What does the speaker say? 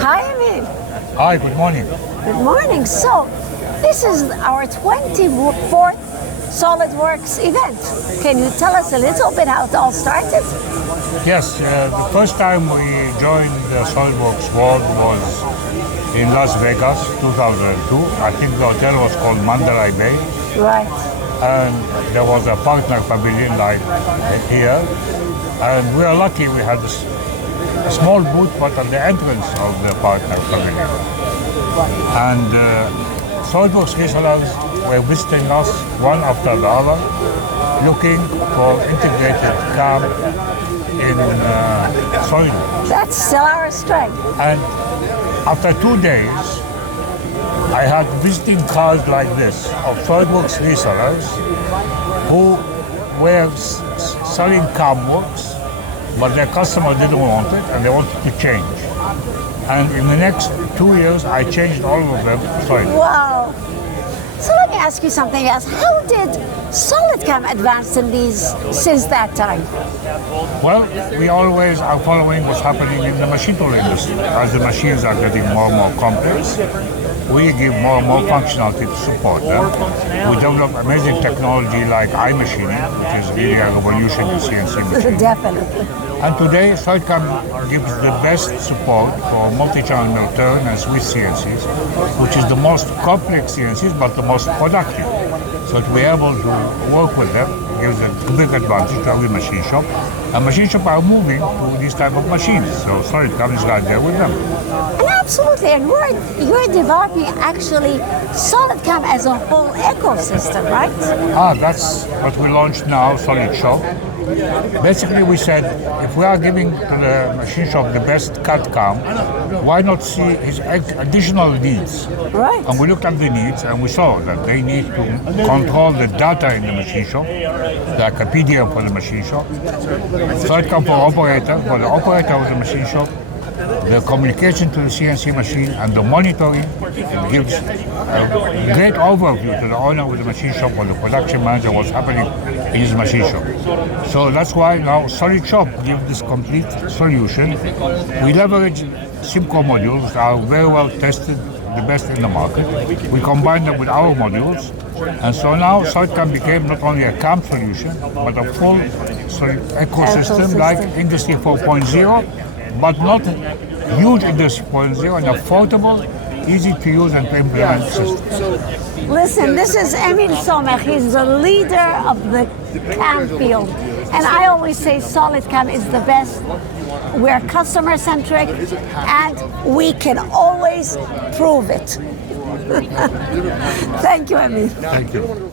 Hi, Emil. Hi, good morning. Good morning. So, this is our 24th SolidWorks event. Can you tell us a little bit how it all started? Yes, the first time we joined the SolidWorks world was in Las Vegas, 2002. I think the hotel was called Mandalay Bay. Right. And there was a partner pavilion like here. And we are lucky we had a small booth, but at the entrance of the partner pavilion. And SolidWorks resellers were visiting us one after the other, looking for integrated CAM in SolidWorks. That's still our strength. And after 2 days, I had visiting cards like this of SolidWorks resellers who were selling CAMWorks, but their customer didn't want it and they wanted to change. And in the next 2 years, I changed all of them to SolidWorks. Wow. So let me ask you something else. How did SolidCAM advance in these since that time? Well, we always are following what's happening in the machine tool industry. As the machines are getting more and more complex, we give more and more functionality to support them. We develop amazing technology like iMachining, which is really a revolution in CNC machining. Definitely. And today, SolidCAM gives the best support for multi-channel mill turn and Swiss CNCs, which is the most complex CNCs, but the most productive. So to be able to work with them gives a big advantage to every machine shop. And machine shops are moving to these type of machines, so SolidCAM is right there with them. And absolutely, and you're developing actually SolidCAM as a whole ecosystem, right? That's what we launched now, Solid Shop. Basically, we said, if we are giving to the machine shop the best CAD-CAM, why not see his additional needs? Right. And we looked at the needs and we saw that they need to control the data in the machine shop, like a PDM for the machine shop. SolidCAM for the operator of the machine shop, the communication to the CNC machine and the monitoring. It gives a great overview to the owner of the machine shop or the production manager what's happening in his machine shop. So that's why now Solid Shop gives this complete solution. We leverage Simco modules that are very well tested, the best in the market. We combine them with our modules. And so now SolidCAM became not only a CAM solution, but a full ecosystem like Industry 4.0, but not huge Industry 4.0, and affordable, easy to use and to implement systems. Listen, this is Emil Sommer. He's the leader of the CAM field. And I always say SolidCAM is the best. We're customer-centric, and we can always prove it. Thank you, Emil. Thank you.